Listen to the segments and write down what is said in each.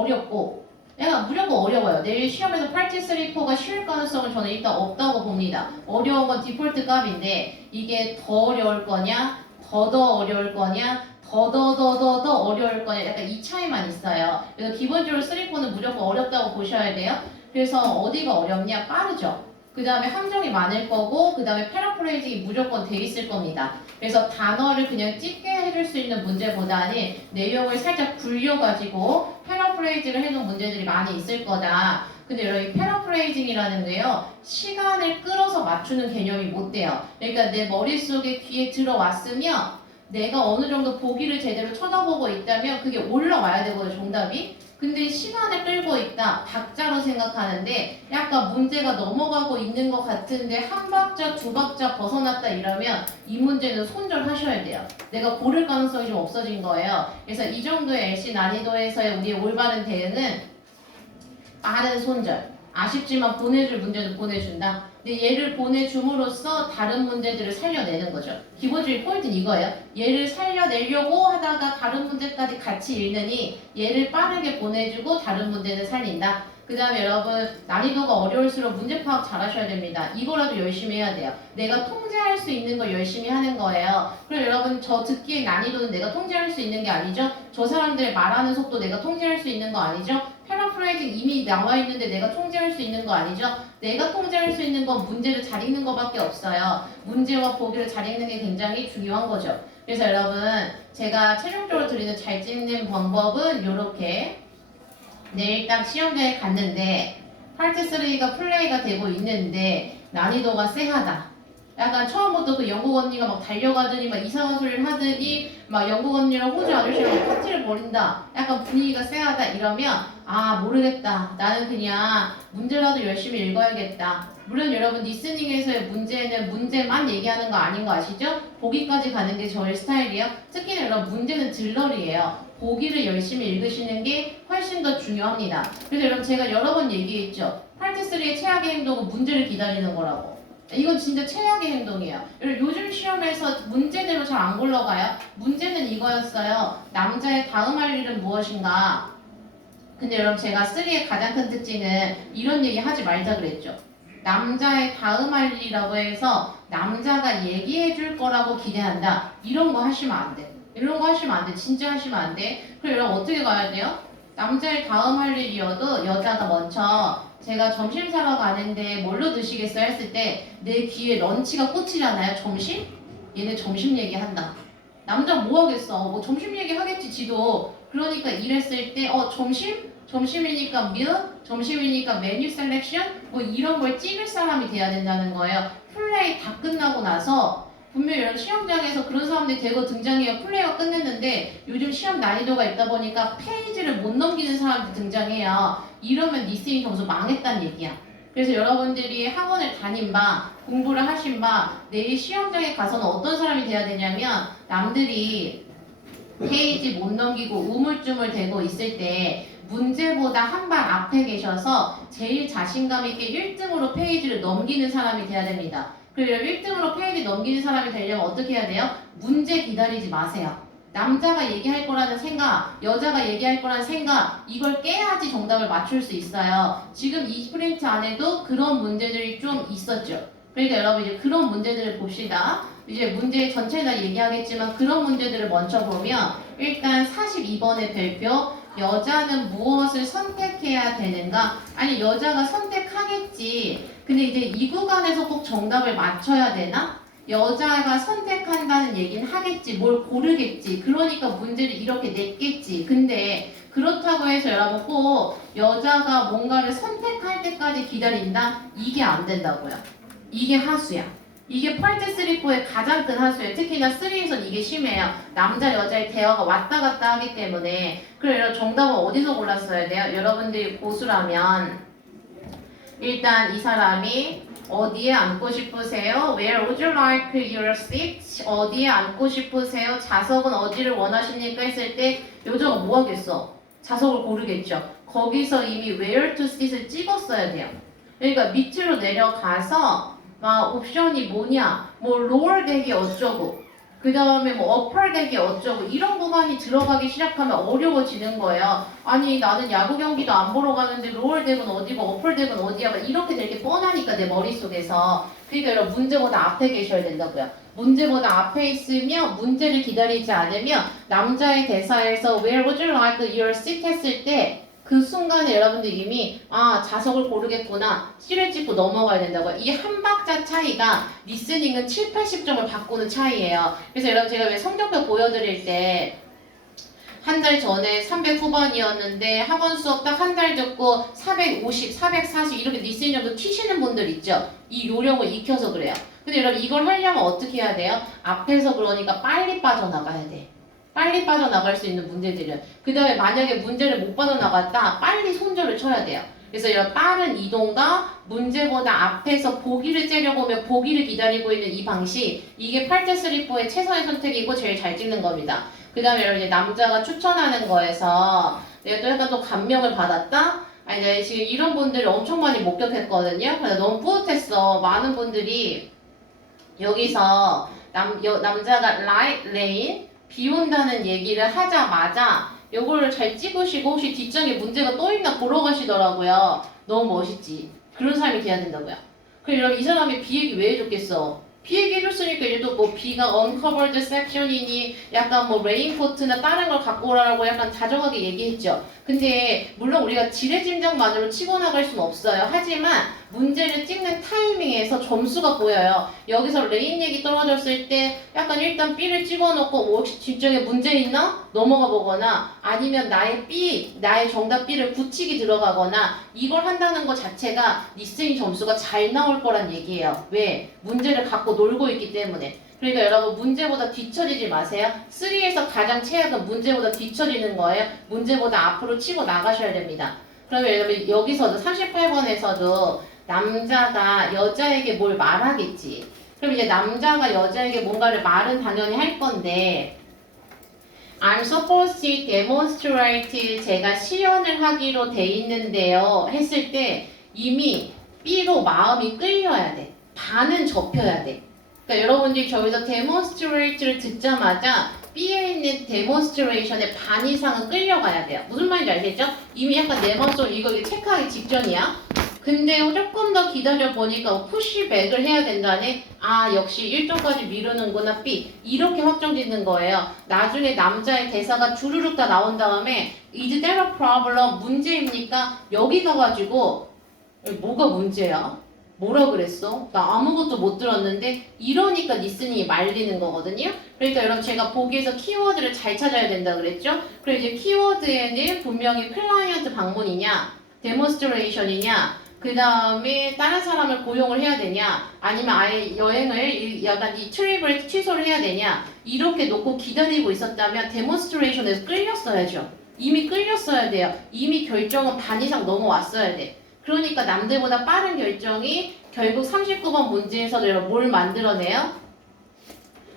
어렵고 약간 무조건 어려워요. 내일 시험에서 8, 3, 4가 쉬울 가능성은 저는 일단 없다고 봅니다. 어려운 건 디폴트 값인데 이게 더 어려울 거냐, 더더 어려울 거냐, 더더더더더 어려울 거냐 약간 이 차이만 있어요. 그래서 기본적으로 3, 4는 무조건 어렵다고 보셔야 돼요. 그래서 어디가 어렵냐? 빠르죠. 그 다음에 함정이 많을 거고 그 다음에 패러프레이징이 무조건 돼 있을 겁니다. 그래서 단어를 그냥 찍게 해줄 수 있는 문제보다는 내용을 살짝 굴려가지고 패러프레이징을 해놓은 문제들이 많이 있을 거다. 근데 여러분 이 패러프레이징이라는 게요 시간을 끌어서 맞추는 개념이 못 돼요. 그러니까 내 머릿속에 귀에 들어왔으면 내가 어느 정도 보기를 제대로 쳐다보고 있다면 그게 올라와야 되거든요 정답이. 근데 시간을 끌고 있다 박자로 생각하는데 약간 문제가 넘어가고 있는 것 같은데 한 박자 두 박자 벗어났다 이러면 이 문제는 손절하셔야 돼요. 내가 고를 가능성이 좀 없어진 거예요. 그래서 이 정도의 LC 난이도에서의 우리의 올바른 대응은 빠른 손절. 아쉽지만 보내줄 문제는 보내준다. 근데 얘를 보내줌으로써 다른 문제들을 살려내는 거죠. 기본적인 포인트는 이거예요. 얘를 살려내려고 하다가 다른 문제까지 같이 읽느니 얘를 빠르게 보내주고 다른 문제는 살린다. 그 다음에 여러분 난이도가 어려울수록 문제 파악 잘 하셔야 됩니다. 이거라도 열심히 해야 돼요. 내가 통제할 수 있는 걸 열심히 하는 거예요. 그럼 여러분 저 듣기의 난이도는 내가 통제할 수 있는 게 아니죠? 저 사람들 말하는 속도 내가 통제할 수 있는 거 아니죠? 패러프레이징 이미 나와 있는데 내가 통제할 수 있는 거 아니죠? 내가 통제할 수 있는 건 문제를 잘 읽는 거밖에 없어요. 문제와 보기를 잘 읽는 게 굉장히 중요한 거죠. 그래서 여러분 제가 최종적으로 드리는 잘 찍는 방법은 이렇게 내일 딱 시험장에 갔는데 파트 3가 플레이가 되고 있는데 난이도가 쎄하다. 약간 처음부터 그 영국 언니가 막 달려가더니 막 이상한 소리를 하더니 막 영국 언니랑 호주 아저씨랑 파티를 벌인다. 약간 분위기가 쎄하다 이러면 아 모르겠다. 나는 그냥 문제라도 열심히 읽어야겠다. 물론 여러분 리스닝에서의 문제는 문제만 얘기하는 거 아닌 거 아시죠? 보기까지 가는 게 저의 스타일이에요. 특히나 여러분 문제는 들러리예요. 보기를 열심히 읽으시는 게 훨씬 더 중요합니다. 그래서 여러분 제가 여러 번 얘기했죠. 파트 3의 최악의 행동은 문제를 기다리는 거라고. 이건 진짜 최악의 행동이에요. 요즘 시험에서 문제대로 잘안 굴러가요. 문제는 이거였어요. 남자의 다음 할 일은 무엇인가? 근데 여러분 제가 3의 가장 큰 특징은 이런 얘기 하지 말자 그랬죠. 남자의 다음 할 일이라고 해서 남자가 얘기해 줄 거라고 기대한다. 이런 거 하시면 안 돼. 이런 거 하시면 안 돼. 진짜 하시면 안 돼. 그럼 여러분 어떻게 가야 돼요? 남자의 다음 할 일이어도 여자가 먼저 제가 점심 사러 가는데 뭘로 드시겠어요? 했을 때 내 귀에 런치가 꽂히잖아요. 점심? 얘네 점심 얘기한다. 남자 뭐 하겠어? 뭐 점심 얘기 하겠지 지도. 그러니까 이랬을 때 어 점심? 점심이니까 meal? 점심이니까 메뉴 셀렉션? 뭐 이런 걸 찍을 사람이 돼야 된다는 거예요. 플레이 다 끝나고 나서 분명히 이런 시험장에서 그런 사람들이 대거 등장해요. 플레이가 끝냈는데 요즘 시험 난이도가 있다 보니까 페이지를 못 넘기는 사람들이 등장해요. 이러면 리스닝 점수 망했다는 얘기야. 그래서 여러분들이 학원을 다닌 바, 공부를 하신 바, 내일 시험장에 가서는 어떤 사람이 돼야 되냐면 남들이 페이지 못 넘기고 우물쭈물 대고 있을 때 문제보다 한 발 앞에 계셔서 제일 자신감 있게 1등으로 페이지를 넘기는 사람이 돼야 됩니다. 그리고 1등으로 페이지 넘기는 사람이 되려면 어떻게 해야 돼요? 문제 기다리지 마세요. 남자가 얘기할 거라는 생각, 여자가 얘기할 거라는 생각, 이걸 깨야지 정답을 맞출 수 있어요. 지금 이 스프린트 안에도 그런 문제들이 좀 있었죠. 그러니까 여러분 이제 그런 문제들을 봅시다. 이제 문제 전체 다 얘기하겠지만 그런 문제들을 먼저 보면 일단 42번의 별표 여자는 무엇을 선택해야 되는가? 아니 여자가 선택하겠지. 근데 이제 이 구간에서 꼭 정답을 맞춰야 되나? 여자가 선택한다는 얘기는 하겠지. 뭘 고르겠지. 그러니까 문제를 이렇게 냈겠지. 근데 그렇다고 해서 여러분 꼭 여자가 뭔가를 선택할 때까지 기다린다? 이게 안 된다고요. 이게 하수야. 이게 3, 4의 가장 큰 하수예요. 특히나 3에선 이게 심해요. 남자 여자의 대화가 왔다 갔다 하기 때문에 여러분 정답은 어디서 골랐어야 돼요? 여러분들이 고수라면 일단 이 사람이 어디에 앉고 싶으세요? Where would you like your seat? 어디에 앉고 싶으세요? 자석은 어디를 원하십니까? 했을 때 여자가 뭐 하겠어? 자석을 고르겠죠. 거기서 이미 where to sit을 찍었어야 돼요. 그러니까 밑으로 내려가서 막 옵션이 뭐냐, 뭐 lower 되기 어쩌고 그 다음에 뭐 어펄되기 어쩌고 이런 구간이 들어가기 시작하면 어려워지는 거예요. 아니 나는 야구 경기도 안 보러 가는데 로얼 덱은 어디고 어펄 덱은 어디야 막 이렇게 되게 뻔하니까 내 머릿속에서 그러니까 여러분 문제보다 앞에 계셔야 된다고요. 문제보다 앞에 있으면 문제를 기다리지 않으면 남자의 대사에서 Where would you like your seat 했을 때 그 순간에 여러분들 이미 아 자석을 고르겠구나 씨를 찍고 넘어가야 된다고요. 이한 박자 차이가 리스닝은 7, 80점을 바꾸는 차이예요. 그래서 여러분 제가 왜 성적표 보여드릴 때 한 달 전에 300 후반이었는데 학원 수업 딱 한 달 듣고 450, 440 이렇게 리스닝 점수 튀시는 분들 있죠. 이 요령을 익혀서 그래요. 근데 여러분 이걸 하려면 어떻게 해야 돼요? 앞에서 그러니까 빨리 빠져나가야 돼. 빨리 빠져나갈 수 있는 문제들은 그 다음에 만약에 문제를 못 빠져나갔다 빨리 손절을 쳐야 돼요. 그래서 이런 빠른 이동과 문제보다 앞에서 보기를 째려보면 보기를 기다리고 있는 이 방식 이게 8대 3포의 최선의 선택이고 제일 잘 찍는 겁니다. 그 다음에 여러분 이제 남자가 추천하는 거에서 내가 또 약간 또 감명을 받았다? 아니 내가 지금 이런 분들을 엄청 많이 목격했거든요. 그래서 너무 뿌듯했어. 많은 분들이 여기서 남, 여, 남자가 right lane 비 온다는 얘기를 하자마자 요거를 잘 찍으시고 혹시 뒷장에 문제가 또 있나 보러 가시더라고요. 너무 멋있지. 그런 사람이 돼야 된다고요. 그럼 이 사람이 비 얘기 왜 해줬겠어? 비 얘기 해줬으니까 또뭐 비가 uncovered section이니 약간 뭐 레인코트나 다른 걸 갖고 오라고 약간 다정하게 얘기했죠. 근데 물론 우리가 지레짐작만으로 치고 나갈 수는 없어요. 하지만 문제를 찍는 타이밍에서 점수가 보여요. 여기서 레인 얘기 떨어졌을 때 약간 일단 B를 찍어놓고 뭐 혹시 뒷정에 문제 있나? 넘어가 보거나 아니면 나의 B, 나의 정답 B를 굳히기 들어가거나 이걸 한다는 것 자체가 리스닝 점수가 잘 나올 거란 얘기예요. 왜? 문제를 갖고 놀고 있기 때문에. 그러니까 여러분 문제보다 뒤처지지 마세요. 3에서 가장 최악은 문제보다 뒤처지는 거예요. 문제보다 앞으로 치고 나가셔야 됩니다. 그러면 여러분 여기서도 38번에서도 남자가 여자에게 뭘 말하겠지. 그럼 이제 남자가 여자에게 뭔가를 말은 당연히 할 건데 I'm supposed to demonstrate 제가 시연을 하기로 돼 있는데요 했을 때 이미 B로 마음이 끌려야 돼. 반은 접혀야 돼. 그러니까 여러분들이 저기서 demonstrate를 듣자마자 B에 있는 demonstration의 반 이상은 끌려가야 돼요. 무슨 말인지 아시겠죠? 이미 약간 내 마음속으로 이거 체크하기 직전이야. 근데 조금 더 기다려 보니까 푸시백을 해야 된다네. 아 역시 1점까지 미루는구나 B 이렇게 확정 짓는 거예요. 나중에 남자의 대사가 주르륵 다 나온 다음에 is that a problem 문제입니까? 여기 가가지고 뭐가 문제야? 뭐라 그랬어? 나 아무것도 못 들었는데 이러니까 리스닝이 말리는 거거든요. 그러니까 여러분 제가 보기에서 키워드를 잘 찾아야 된다 그랬죠? 그리고 이제 키워드에는 분명히 클라이언트 방문이냐, 데몬스트레이션이냐, 그 다음에 다른 사람을 고용을 해야 되냐, 아니면 아예 여행을 이- 약간 이 트립을 취소를 해야 되냐, 이렇게 놓고 기다리고 있었다면 데몬스트레이션에서 끌렸어야죠. 이미 끌렸어야 돼요. 이미 결정은 반 이상 넘어왔어야 돼. 그러니까 남들보다 빠른 결정이 결국 39번 문제에서 여러분 뭘 만들어내요?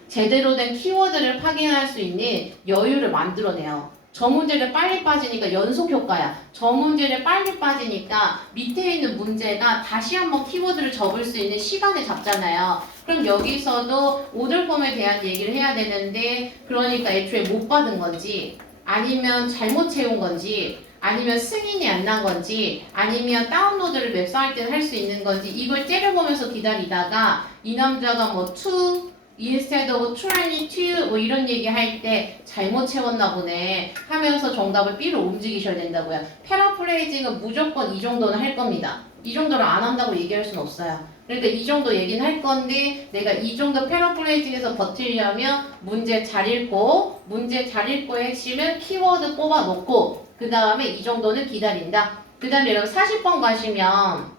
제대로 된 키워드를 확인할 수 있는 여유를 만들어내요. 저 문제를 빨리 빠지니까 연속 효과야. 저 문제를 빨리 빠지니까 밑에 있는 문제가 다시 한번 키워드를 접을 수 있는 시간을 잡잖아요. 그럼 여기서도 오돌폼에 대한 얘기를 해야 되는데 그러니까 애초에 못 받은 건지 아니면 잘못 채운 건지 아니면 승인이 안 난 건지 아니면 다운로드를 웹사이트에 할 수 있는 건지 이걸 째려보면서 기다리다가 이 남자가 뭐 to instead of 22뭐 이런 얘기 할 때 잘못 채웠나 보네 하면서 정답을 B로 움직이셔야 된다고요. 패러프레이징은 무조건 이 정도는 할 겁니다. 이 정도를 안 한다고 얘기할 수는 없어요. 그러니까 이 정도 얘기는 할 건데 내가 이 정도 패러프레이징에서 버티려면 문제 잘 읽고 문제 잘 읽고의 핵심은 키워드 뽑아 놓고 그 다음에 이 정도는 기다린다. 그 다음에 여러분 40번 가시면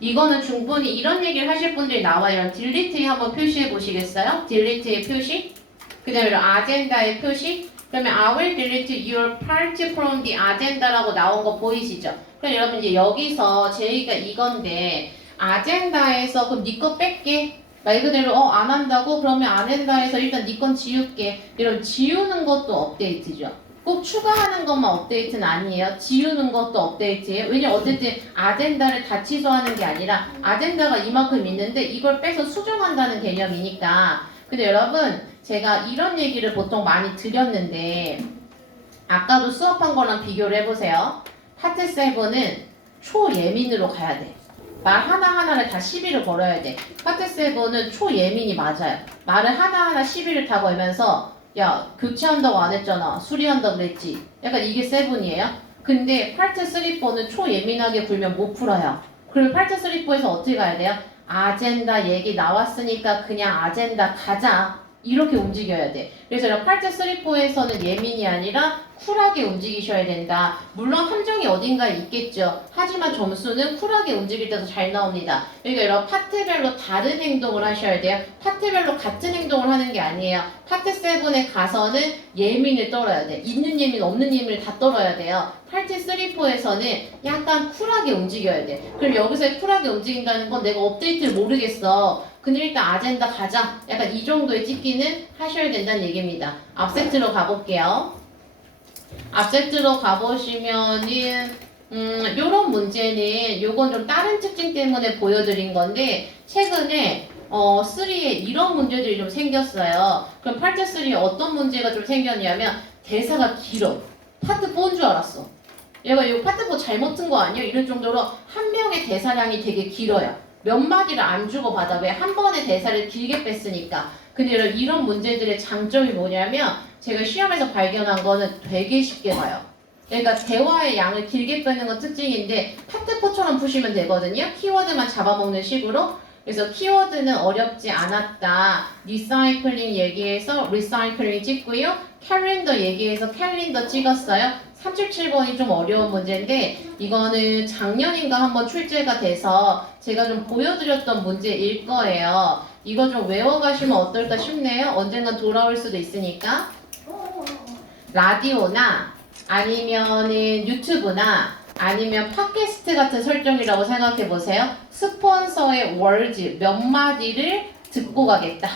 이거는 충분히 이런 얘기를 하실 분들이 나와요. 딜리트에 한번 표시해 보시겠어요? 딜리트의 표시? 그 다음에 아젠다의 표시? 그러면 I will delete your part from the agenda라고 나온 거 보이시죠? 그럼 여러분 이제 여기서 제의가 이건데 아젠다에서 그럼 네거 뺄게 말 그대로 어 안 한다고 그러면 아젠다에서 일단 네건 지울게 이런 지우는 것도 업데이트죠. 꼭 추가하는 것만 업데이트는 아니에요. 지우는 것도 업데이트예요. 왜냐 어쨌든 아젠다를 다 취소하는 게 아니라 아젠다가 이만큼 있는데 이걸 빼서 수정한다는 개념이니까 근데 여러분 제가 이런 얘기를 보통 많이 드렸는데 아까도 수업한 거랑 비교를 해보세요. 파트 7은 초예민으로 가야 돼. 말 하나하나를 다 시비를 걸어야 돼. 파트 7은 초예민이 맞아요. 말을 하나하나 시비를 다 걸면서 야 교체한다고 안 했잖아. 수리한다고 그랬지. 약간 이게 7이에요. 근데 파트 3, 4는 초예민하게 굴면 못 풀어요. 그럼 파트 3, 4에서 어떻게 가야 돼요? 아젠다 얘기 나왔으니까 그냥 아젠다 가자. 이렇게 움직여야 돼. 그래서 이런 파트 3, 4에서는 예민이 아니라 쿨하게 움직이셔야 된다. 물론 함정이 어딘가에 있겠죠. 하지만 점수는 쿨하게 움직일 때도 잘 나옵니다. 그러니까 이런 파트별로 다른 행동을 하셔야 돼요. 파트별로 같은 행동을 하는 게 아니에요. 파트 7에 가서는 예민을 떨어야 돼. 있는 예민, 없는 예민을 다 떨어야 돼요. 파트 3, 4에서는 약간 쿨하게 움직여야 돼. 그럼 여기서 쿨하게 움직인다는 건 내가 업데이트를 모르겠어. 근데 일단 아젠다 가자. 약간 이 정도의 찍기는 하셔야 된다는 얘기입니다. 앞세트로 가볼게요. 앞세트로 가보시면은 음, 요런 문제는 요건 좀 다른 특징 때문에 보여드린 건데 최근에 어, 3에 이런 문제들이 좀 생겼어요. 그럼 파트 3에 어떤 문제가 좀 생겼냐면 대사가 길어. 파트 4인 줄 알았어. 얘가 이 파트 4 잘못 튼거 아니야? 이럴 정도로 한 명의 대사량이 되게 길어요. 몇 마디를 안 주고 받아. 왜 한 번의 대사를 길게 뺐으니까. 근데 이런, 이런 문제들의 장점이 뭐냐면 제가 시험에서 발견한 거는 되게 쉽게 가요. 그러니까 대화의 양을 길게 빼는 건 특징인데 파트 4처럼 푸시면 되거든요. 키워드만 잡아먹는 식으로. 그래서 키워드는 어렵지 않았다. 리사이클링 얘기해서 리사이클링 찍고요. 캘린더 얘기해서 캘린더 찍었어요. 37번이 좀 어려운 문제인데 이거는 작년인가 한번 출제가 돼서 제가 좀 보여드렸던 문제일 거예요. 이거 좀 외워가시면 어떨까 싶네요. 언젠간 돌아올 수도 있으니까. 라디오나 아니면은 유튜브나 아니면 팟캐스트 같은 설정이라고 생각해 보세요. 스폰서의 월즈 몇 마디를 듣고 가겠다.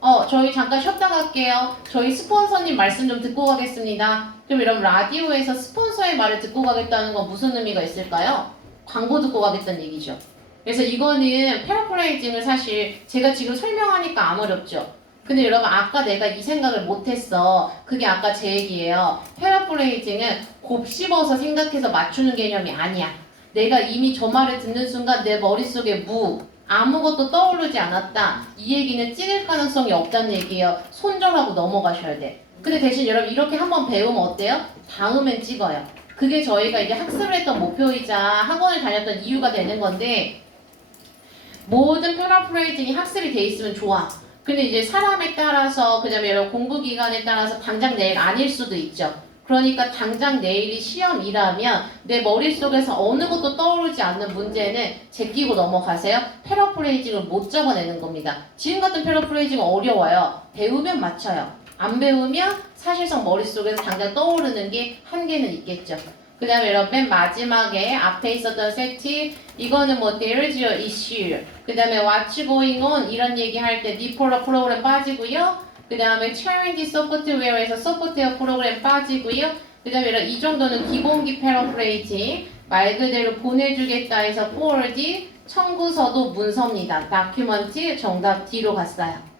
어, 저희 잠깐 쉬었다 갈게요. 저희 스폰서님 말씀 좀 듣고 가겠습니다. 그럼 이런 라디오에서 스폰서의 말을 듣고 가겠다는 건 무슨 의미가 있을까요? 광고 듣고 가겠다는 얘기죠. 그래서 이거는 패러프레이징을 사실 제가 지금 설명하니까 안 어렵죠. 근데 여러분 아까 내가 이 생각을 못했어. 그게 아까 제 얘기예요. 패러프레이징은 곱씹어서 생각해서 맞추는 개념이 아니야. 내가 이미 저 말을 듣는 순간 내 머릿속에 무 아무것도 떠오르지 않았다. 이 얘기는 찍을 가능성이 없다는 얘기예요. 손절하고 넘어가셔야 돼. 근데 대신 여러분 이렇게 한번 배우면 어때요? 다음엔 찍어요. 그게 저희가 이제 학습을 했던 목표이자 학원을 다녔던 이유가 되는 건데 모든 패러프레이징이 학습이 돼 있으면 좋아. 근데 이제 사람에 따라서 그다음에 여러 공부 기간에 따라서 당장 내일 아닐 수도 있죠. 그러니까 당장 내일이 시험이라면 내 머릿속에서 어느 것도 떠오르지 않는 문제는 제끼고 넘어가세요. 패러프레이징을 못 적어내는 겁니다. 지금 같은 패러프레이징은 어려워요. 배우면 맞춰요. 안 배우면 사실상 머릿속에서 당장 떠오르는 게 한계는 있겠죠. 그 다음에 여러분 맨 마지막에 앞에 있었던 세트 이거는 뭐 there is your issue. 그 다음에 what's going on? 이런 얘기 할때 bipolar 프로그램 빠지고요. 그 다음에 challenge software에서 소프트웨어 프로그램 빠지고요. 그 다음에 이런 이 정도는 기본기 패러프레이징 말 그대로 보내주겠다 해서 forward 청구서도 문서입니다. document 정답 D로 갔어요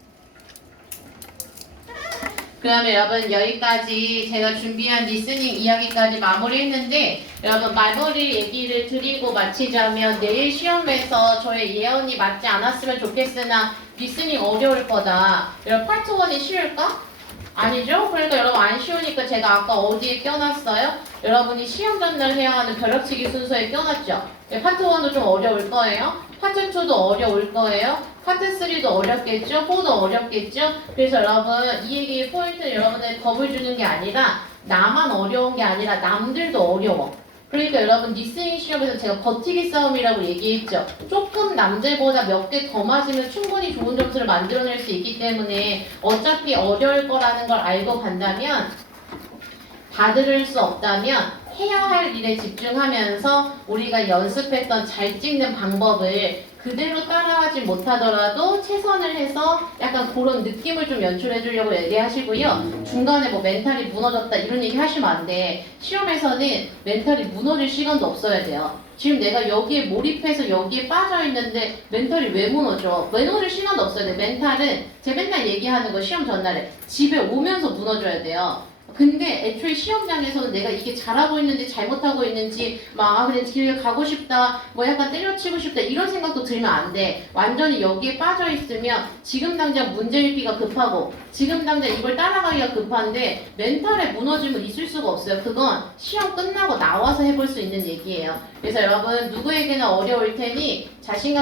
그 다음에 여러분 여기까지 제가 준비한 리스닝 이야기까지 마무리했는데 여러분 말머리 얘기를 드리고 마치자면 내일 시험에서 저의 예언이 맞지 않았으면 좋겠으나 리스닝 어려울 거다. 여러분 파트 1이 쉬울까? 아니죠? 그러니까 여러분 안 쉬우니까 제가 아까 어디에 껴놨어요? 여러분이 시험 전날 해야 하는 벼락치기 순서에 껴놨죠? 네, 파트 1도 좀 어려울 거예요. 파트 2도 어려울 거예요. 파트 3도 어렵겠죠? 4도 어렵겠죠? 그래서 여러분 이 얘기의 포인트는 여러분의 겁을 주는 게 아니라 나만 어려운 게 아니라 남들도 어려워. 그러니까 여러분 리스닝 시험에서 제가 버티기 싸움이라고 얘기했죠. 조금 남들보다 몇 개 더 맞으면 충분히 좋은 점수를 만들어낼 수 있기 때문에 어차피 어려울 거라는 걸 알고 간다면 다 들을 수 없다면 해야 할 일에 집중하면서 우리가 연습했던 잘 찍는 방법을 그대로 따라하지 못하더라도 최선을 해서 약간 그런 느낌을 좀 연출해 주려고 얘기하시고요. 중간에 뭐 멘탈이 무너졌다 이런 얘기 하시면 안 돼. 시험에서는 멘탈이 무너질 시간도 없어야 돼요. 지금 내가 여기에 몰입해서 여기에 빠져 있는데 멘탈이 왜 무너져? 무너질 시간도 없어야 돼. 멘탈은 제 맨날 얘기하는 거 시험 전날에 집에 오면서 무너져야 돼요. 근데 애초에 시험장에서는 내가 이게 잘하고 있는지 잘못하고 있는지 막 아, 그냥 길을 가고 싶다 뭐 약간 때려치고 싶다 이런 생각도 들면 안 돼. 완전히 여기에 빠져 있으면 지금 당장 문제 읽기가 급하고 지금 당장 이걸 따라가기가 급한데 멘탈에 무너짐은 있을 수가 없어요. 그건 시험 끝나고 나와서 해볼 수 있는 얘기예요. 그래서 여러분 누구에게나 어려울 테니 자신감